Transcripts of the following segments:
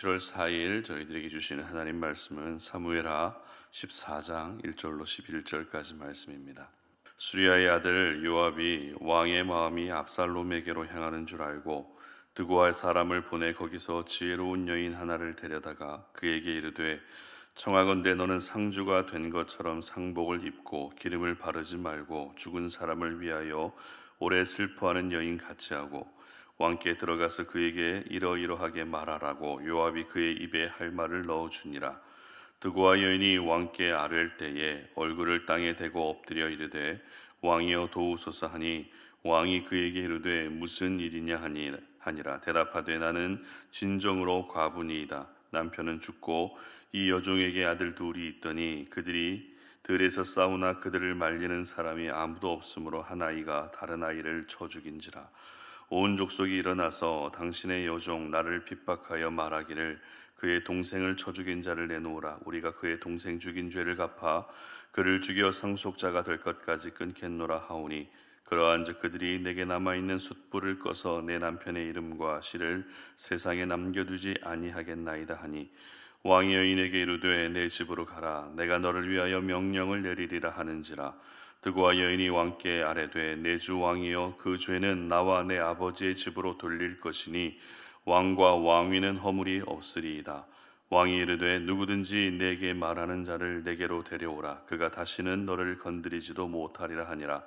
7월 4일 저희들에게 주시는 하나님 말씀은 사무엘하 14장 1절로 11절까지 말씀입니다. 수리아의 아들 요압이 왕의 마음이 압살롬에게로 향하는 줄 알고 드고아의 사람을 보내 거기서 지혜로운 여인 하나를 데려다가 그에게 이르되 청하건대 너는 상주가 된 것처럼 상복을 입고 기름을 바르지 말고 죽은 사람을 위하여 오래 슬퍼하는 여인 같이 하고 왕께 들어가서 그에게 이러이러하게 말하라고 요압이 그의 입에 할 말을 넣어주니라. 드고아 여인이 왕께 아뢰을 때에 얼굴을 땅에 대고 엎드려 이르되 왕이여 도우소서 하니 왕이 그에게 이르되 무슨 일이냐 하니라. 대답하되 나는 진정으로 과부니이다. 남편은 죽고 이 여종에게 아들 둘이 있더니 그들이 들에서 싸우나 그들을 말리는 사람이 아무도 없으므로 한 아이가 다른 아이를 쳐 죽인지라. 온 족속이 일어나서 당신의 여종 나를 핍박하여 말하기를 그의 동생을 쳐 죽인 자를 내놓으라. 우리가 그의 동생 죽인 죄를 갚아 그를 죽여 상속자가 될 것까지 끊겠노라 하오니 그러한즉 그들이 내게 남아있는 숯불을 꺼서 내 남편의 이름과 시를 세상에 남겨두지 아니하겠나이다 하니 왕이 여인에게 이르되 내 집으로 가라. 내가 너를 위하여 명령을 내리리라 하는지라. 드고아 여인이 왕께 아뢰되 내 주 왕이여 그 죄는 나와 내 아버지의 집으로 돌릴 것이니 왕과 왕위는 허물이 없으리이다. 왕이 이르되 누구든지 내게 말하는 자를 내게로 데려오라. 그가 다시는 너를 건드리지도 못하리라 하니라.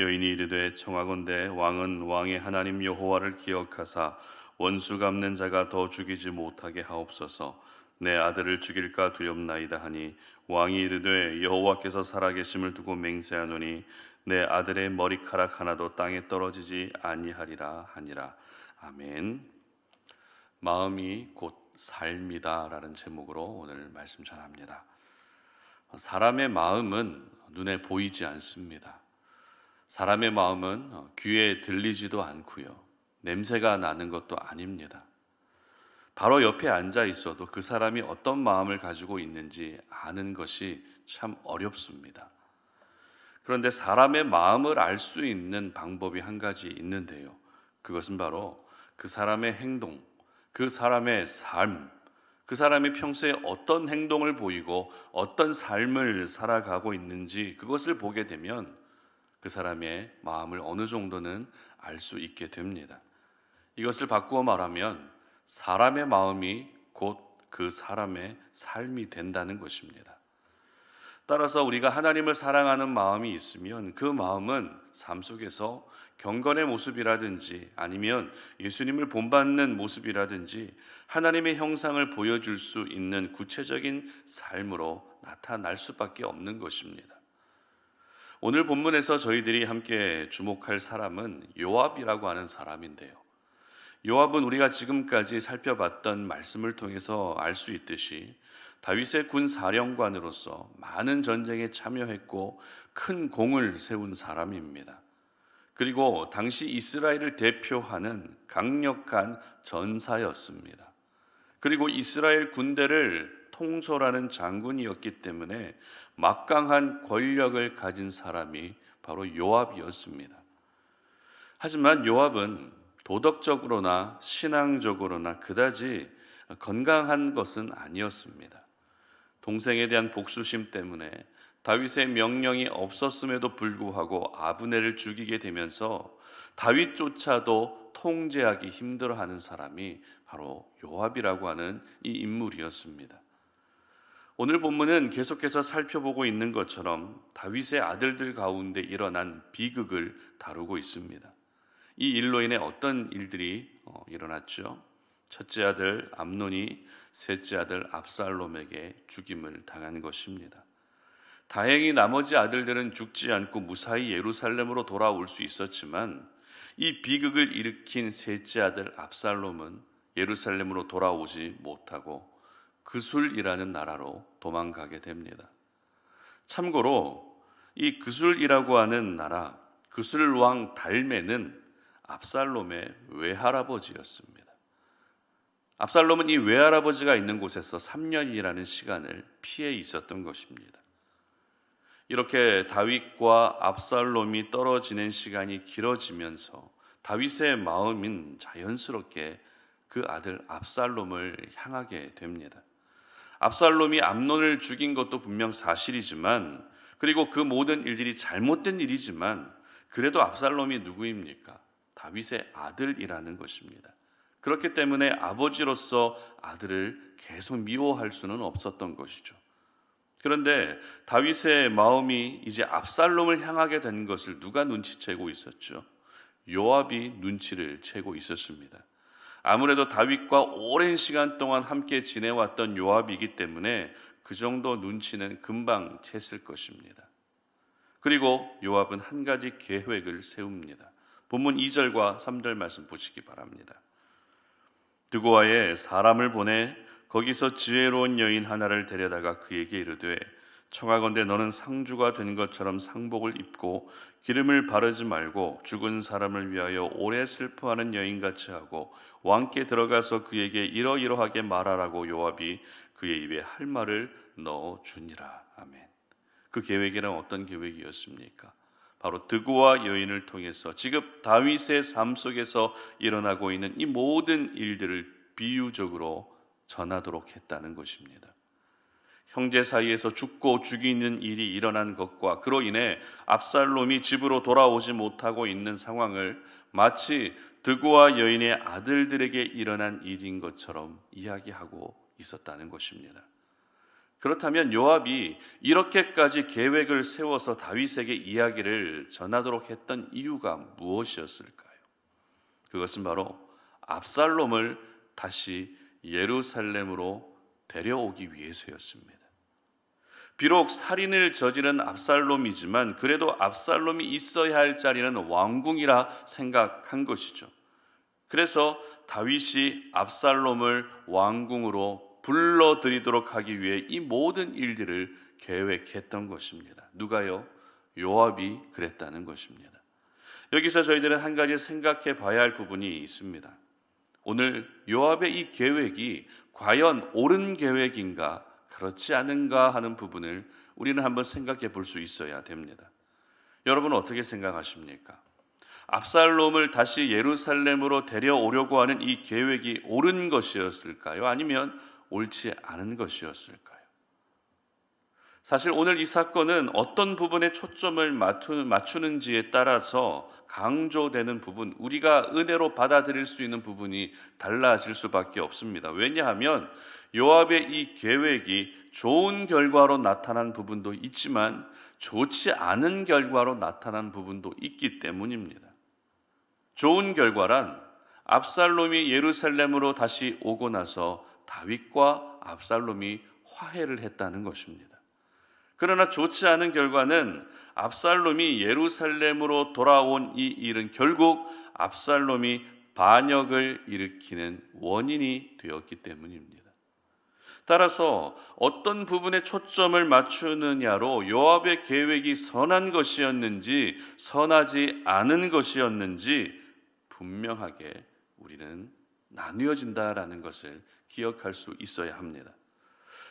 여인이 이르되 청하건대 왕은 왕의 하나님 여호와를 기억하사 원수 갚는 자가 더 죽이지 못하게 하옵소서. 내 아들을 죽일까 두렵나이다 하니 왕이 이르되 여호와께서 살아계심을 두고 맹세하노니 내 아들의 머리카락 하나도 땅에 떨어지지 아니하리라 하니라. 아멘. 마음이 곧 삶이다 라는 제목으로 오늘 말씀 전합니다. 사람의 마음은 눈에 보이지 않습니다. 사람의 마음은 귀에 들리지도 않고요, 냄새가 나는 것도 아닙니다. 바로 옆에 앉아 있어도 그 사람이 어떤 마음을 가지고 있는지 아는 것이 참 어렵습니다. 그런데 사람의 마음을 알 수 있는 방법이 한 가지 있는데요, 그것은 바로 그 사람의 행동, 그 사람의 삶, 그 사람이 평소에 어떤 행동을 보이고 어떤 삶을 살아가고 있는지 그것을 보게 되면 그 사람의 마음을 어느 정도는 알 수 있게 됩니다. 이것을 바꾸어 말하면 사람의 마음이 곧 그 사람의 삶이 된다는 것입니다. 따라서 우리가 하나님을 사랑하는 마음이 있으면 그 마음은 삶 속에서 경건의 모습이라든지 아니면 예수님을 본받는 모습이라든지 하나님의 형상을 보여줄 수 있는 구체적인 삶으로 나타날 수밖에 없는 것입니다. 오늘 본문에서 저희들이 함께 주목할 사람은 요압이라고 하는 사람인데요, 요압은 우리가 지금까지 살펴봤던 말씀을 통해서 알 수 있듯이 다윗의 군 사령관으로서 많은 전쟁에 참여했고 큰 공을 세운 사람입니다. 그리고 당시 이스라엘을 대표하는 강력한 전사였습니다. 그리고 이스라엘 군대를 통솔하는 장군이었기 때문에 막강한 권력을 가진 사람이 바로 요압이었습니다. 하지만 요압은 도덕적으로나 신앙적으로나 그다지 건강한 것은 아니었습니다. 동생에 대한 복수심 때문에 다윗의 명령이 없었음에도 불구하고 아브넬을 죽이게 되면서 다윗조차도 통제하기 힘들어하는 사람이 바로 요압이라고 하는 이 인물이었습니다. 오늘 본문은 계속해서 살펴보고 있는 것처럼 다윗의 아들들 가운데 일어난 비극을 다루고 있습니다. 이 일로 인해 어떤 일들이 일어났죠? 첫째 아들 암논이 셋째 아들 압살롬에게 죽임을 당한 것입니다. 다행히 나머지 아들들은 죽지 않고 무사히 예루살렘으로 돌아올 수 있었지만 이 비극을 일으킨 셋째 아들 압살롬은 예루살렘으로 돌아오지 못하고 그술이라는 나라로 도망가게 됩니다. 참고로 이 그술이라고 하는 나라, 그술 왕 달메는 압살롬의 외할아버지였습니다. 압살롬은 이 외할아버지가 있는 곳에서 3년이라는 시간을 피해 있었던 것입니다. 이렇게 다윗과 압살롬이 떨어지는 시간이 길어지면서 다윗의 마음은 자연스럽게 그 아들 압살롬을 향하게 됩니다. 압살롬이 암논을 죽인 것도 분명 사실이지만, 그리고 그 모든 일들이 잘못된 일이지만, 그래도 압살롬이 누구입니까? 다윗의 아들이라는 것입니다. 그렇기 때문에 아버지로서 아들을 계속 미워할 수는 없었던 것이죠. 그런데 다윗의 마음이 이제 압살롬을 향하게 된 것을 누가 눈치채고 있었죠? 요압이 눈치를 채고 있었습니다. 아무래도 다윗과 오랜 시간 동안 함께 지내왔던 요압이기 때문에 그 정도 눈치는 금방 챘을 것입니다. 그리고 요압은 한 가지 계획을 세웁니다. 본문 2절과 3절 말씀 보시기 바랍니다. 드고아에 사람을 보내 거기서 지혜로운 여인 하나를 데려다가 그에게 이르되 청하건대 너는 상주가 된 것처럼 상복을 입고 기름을 바르지 말고 죽은 사람을 위하여 오래 슬퍼하는 여인같이 하고 왕께 들어가서 그에게 이러이러하게 말하라고 요압이 그의 입에 할 말을 넣어 주니라. 아멘. 그 계획에는 어떤 계획이었습니까? 바로 드고아 여인을 통해서 지금 다윗의 삶 속에서 일어나고 있는 이 모든 일들을 비유적으로 전하도록 했다는 것입니다. 형제 사이에서 죽고 죽이는 일이 일어난 것과 그로 인해 압살롬이 집으로 돌아오지 못하고 있는 상황을 마치 드고아 여인의 아들들에게 일어난 일인 것처럼 이야기하고 있었다는 것입니다. 그렇다면 요압이 이렇게까지 계획을 세워서 다윗에게 이야기를 전하도록 했던 이유가 무엇이었을까요? 그것은 바로 압살롬을 다시 예루살렘으로 데려오기 위해서였습니다. 비록 살인을 저지른 압살롬이지만 그래도 압살롬이 있어야 할 자리는 왕궁이라 생각한 것이죠. 그래서 다윗이 압살롬을 왕궁으로 불러들이도록 하기 위해 이 모든 일들을 계획했던 것입니다. 누가요? 요압이 그랬다는 것입니다. 여기서 저희들은 한 가지 생각해 봐야 할 부분이 있습니다. 오늘 요압의 이 계획이 과연 옳은 계획인가 그렇지 않은가 하는 부분을 우리는 한번 생각해 볼 수 있어야 됩니다. 여러분은 어떻게 생각하십니까? 압살롬을 다시 예루살렘으로 데려오려고 하는 이 계획이 옳은 것이었을까요? 아니면 옳지 않은 것이었을까요? 사실 오늘 이 사건은 어떤 부분에 초점을 맞추는지에 따라서 강조되는 부분, 우리가 은혜로 받아들일 수 있는 부분이 달라질 수밖에 없습니다. 왜냐하면 요압의 이 계획이 좋은 결과로 나타난 부분도 있지만 좋지 않은 결과로 나타난 부분도 있기 때문입니다. 좋은 결과란 압살롬이 예루살렘으로 다시 오고 나서 다윗과 압살롬이 화해를 했다는 것입니다. 그러나 좋지 않은 결과는 압살롬이 예루살렘으로 돌아온 이 일은 결국 압살롬이 반역을 일으키는 원인이 되었기 때문입니다. 따라서 어떤 부분에 초점을 맞추느냐로 요압의 계획이 선한 것이었는지 선하지 않은 것이었는지 분명하게 우리는 나뉘어진다라는 것을 기억할 수 있어야 합니다.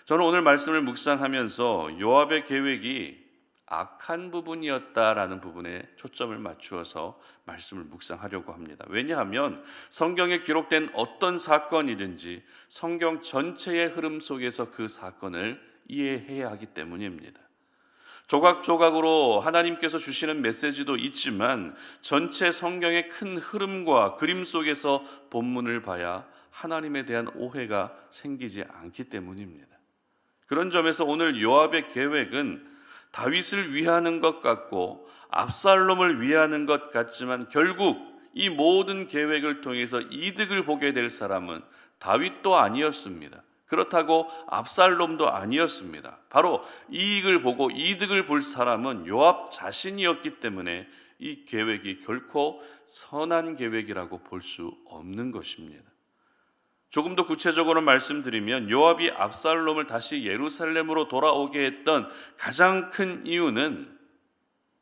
저는 오늘 말씀을 묵상하면서 요압의 계획이 악한 부분이었다라는 부분에 초점을 맞추어서 말씀을 묵상하려고 합니다. 왜냐하면 성경에 기록된 어떤 사건이든지 성경 전체의 흐름 속에서 그 사건을 이해해야 하기 때문입니다. 조각조각으로 하나님께서 주시는 메시지도 있지만 전체 성경의 큰 흐름과 그림 속에서 본문을 봐야 하나님에 대한 오해가 생기지 않기 때문입니다. 그런 점에서 오늘 요압의 계획은 다윗을 위하는 것 같고 압살롬을 위하는 것 같지만 결국 이 모든 계획을 통해서 이득을 보게 될 사람은 다윗도 아니었습니다. 그렇다고 압살롬도 아니었습니다. 바로 이익을 보고 이득을 볼 사람은 요압 자신이었기 때문에 이 계획이 결코 선한 계획이라고 볼 수 없는 것입니다. 조금 더 구체적으로 말씀드리면 요압이 압살롬을 다시 예루살렘으로 돌아오게 했던 가장 큰 이유는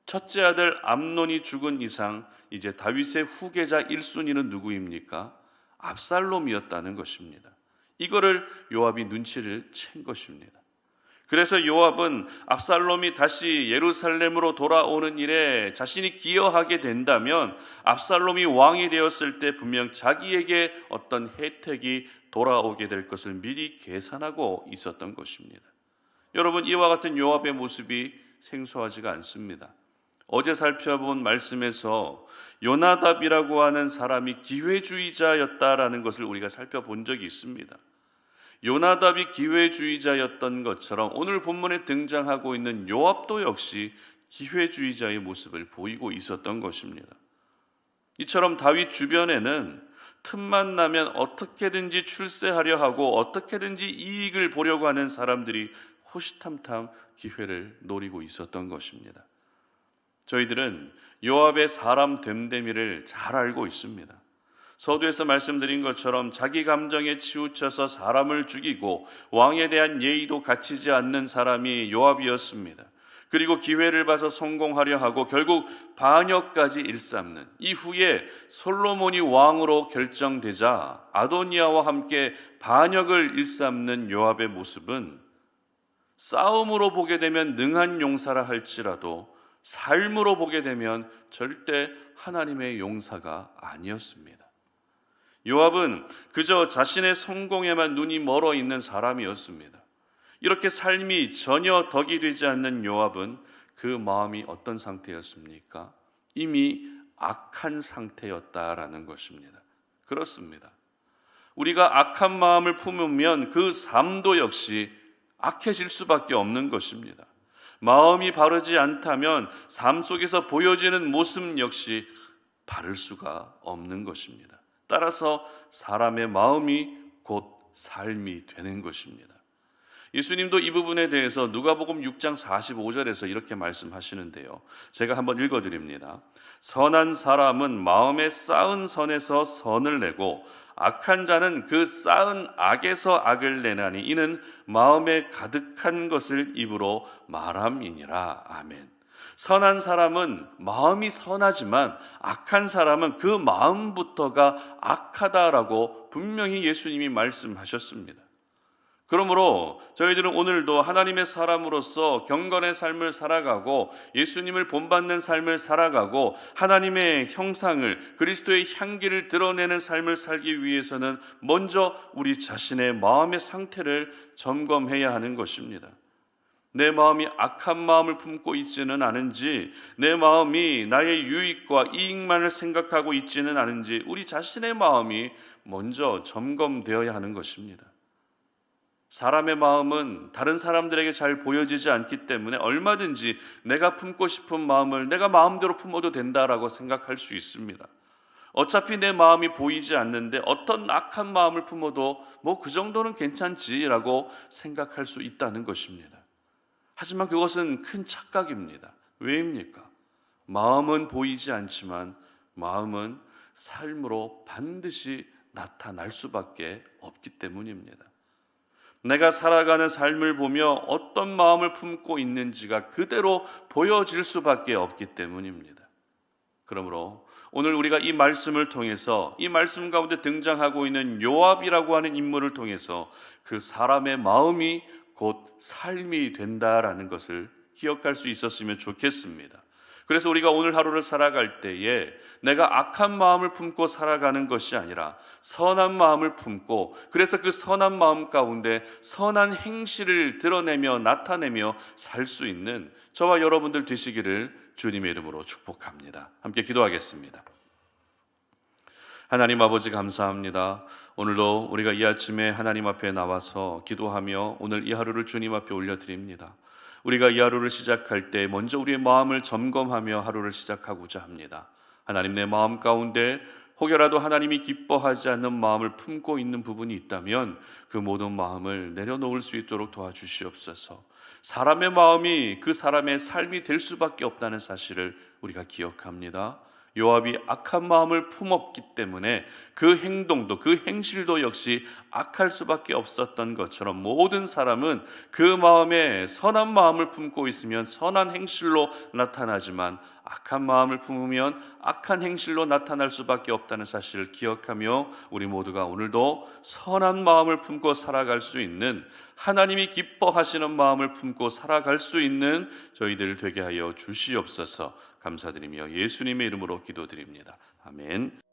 첫째 아들 암논이 죽은 이상 이제 다윗의 후계자 1순위는 누구입니까? 압살롬이었다는 것입니다. 이거를 요압이 눈치를 챈 것입니다. 그래서 요압은 압살롬이 다시 예루살렘으로 돌아오는 일에 자신이 기여하게 된다면 압살롬이 왕이 되었을 때 분명 자기에게 어떤 혜택이 돌아오게 될 것을 미리 계산하고 있었던 것입니다. 여러분, 이와 같은 요압의 모습이 생소하지가 않습니다. 어제 살펴본 말씀에서 요나답이라고 하는 사람이 기회주의자였다라는 것을 우리가 살펴본 적이 있습니다. 요나답이 기회주의자였던 것처럼 오늘 본문에 등장하고 있는 요압도 역시 기회주의자의 모습을 보이고 있었던 것입니다. 이처럼 다윗 주변에는 틈만 나면 어떻게든지 출세하려 하고 어떻게든지 이익을 보려고 하는 사람들이 호시탐탐 기회를 노리고 있었던 것입니다. 저희들은 요압의 사람 됨됨이를 잘 알고 있습니다. 서두에서 말씀드린 것처럼 자기 감정에 치우쳐서 사람을 죽이고 왕에 대한 예의도 갖추지 않는 사람이 요압이었습니다. 그리고 기회를 봐서 성공하려 하고 결국 반역까지 일삼는, 이후에 솔로몬이 왕으로 결정되자 아도니아와 함께 반역을 일삼는 요압의 모습은 싸움으로 보게 되면 능한 용사라 할지라도 삶으로 보게 되면 절대 하나님의 용사가 아니었습니다. 요압은 그저 자신의 성공에만 눈이 멀어 있는 사람이었습니다. 이렇게 삶이 전혀 덕이 되지 않는 요압은 그 마음이 어떤 상태였습니까? 이미 악한 상태였다라는 것입니다. 그렇습니다. 우리가 악한 마음을 품으면 그 삶도 역시 악해질 수밖에 없는 것입니다. 마음이 바르지 않다면 삶 속에서 보여지는 모습 역시 바를 수가 없는 것입니다. 따라서 사람의 마음이 곧 삶이 되는 것입니다. 예수님도 이 부분에 대해서 누가복음 6장 45절에서 이렇게 말씀하시는데요. 제가 한번 읽어드립니다. 선한 사람은 마음에 쌓은 선에서 선을 내고 악한 자는 그 쌓은 악에서 악을 내나니 이는 마음에 가득한 것을 입으로 말함이니라. 아멘. 선한 사람은 마음이 선하지만 악한 사람은 그 마음부터가 악하다라고 분명히 예수님이 말씀하셨습니다. 그러므로 저희들은 오늘도 하나님의 사람으로서 경건의 삶을 살아가고 예수님을 본받는 삶을 살아가고 하나님의 형상을, 그리스도의 향기를 드러내는 삶을 살기 위해서는 먼저 우리 자신의 마음의 상태를 점검해야 하는 것입니다. 내 마음이 악한 마음을 품고 있지는 않은지, 내 마음이 나의 유익과 이익만을 생각하고 있지는 않은지 우리 자신의 마음이 먼저 점검되어야 하는 것입니다. 사람의 마음은 다른 사람들에게 잘 보여지지 않기 때문에 얼마든지 내가 품고 싶은 마음을 내가 마음대로 품어도 된다라고 생각할 수 있습니다. 어차피 내 마음이 보이지 않는데 어떤 악한 마음을 품어도 뭐 그 정도는 괜찮지라고 생각할 수 있다는 것입니다. 하지만 그것은 큰 착각입니다. 왜입니까? 마음은 보이지 않지만 마음은 삶으로 반드시 나타날 수밖에 없기 때문입니다. 내가 살아가는 삶을 보며 어떤 마음을 품고 있는지가 그대로 보여질 수밖에 없기 때문입니다. 그러므로 오늘 우리가 이 말씀을 통해서, 이 말씀 가운데 등장하고 있는 요압이라고 하는 인물을 통해서 그 사람의 마음이 곧 삶이 된다라는 것을 기억할 수 있었으면 좋겠습니다. 그래서 우리가 오늘 하루를 살아갈 때에 내가 악한 마음을 품고 살아가는 것이 아니라 선한 마음을 품고, 그래서 그 선한 마음 가운데 선한 행실을 드러내며 나타내며 살 수 있는 저와 여러분들 되시기를 주님의 이름으로 축복합니다. 함께 기도하겠습니다. 하나님 아버지, 감사합니다. 오늘도 우리가 이 아침에 하나님 앞에 나와서 기도하며 오늘 이 하루를 주님 앞에 올려드립니다. 우리가 이 하루를 시작할 때 먼저 우리의 마음을 점검하며 하루를 시작하고자 합니다. 하나님, 내 마음 가운데 혹여라도 하나님이 기뻐하지 않는 마음을 품고 있는 부분이 있다면 그 모든 마음을 내려놓을 수 있도록 도와주시옵소서. 사람의 마음이 그 사람의 삶이 될 수밖에 없다는 사실을 우리가 기억합니다. 요압이 악한 마음을 품었기 때문에 그 행동도 그 행실도 역시 악할 수밖에 없었던 것처럼 모든 사람은 그 마음에 선한 마음을 품고 있으면 선한 행실로 나타나지만 악한 마음을 품으면 악한 행실로 나타날 수밖에 없다는 사실을 기억하며 우리 모두가 오늘도 선한 마음을 품고 살아갈 수 있는, 하나님이 기뻐하시는 마음을 품고 살아갈 수 있는 저희들 되게 하여 주시옵소서. 감사드리며 예수님의 이름으로 기도드립니다. 아멘.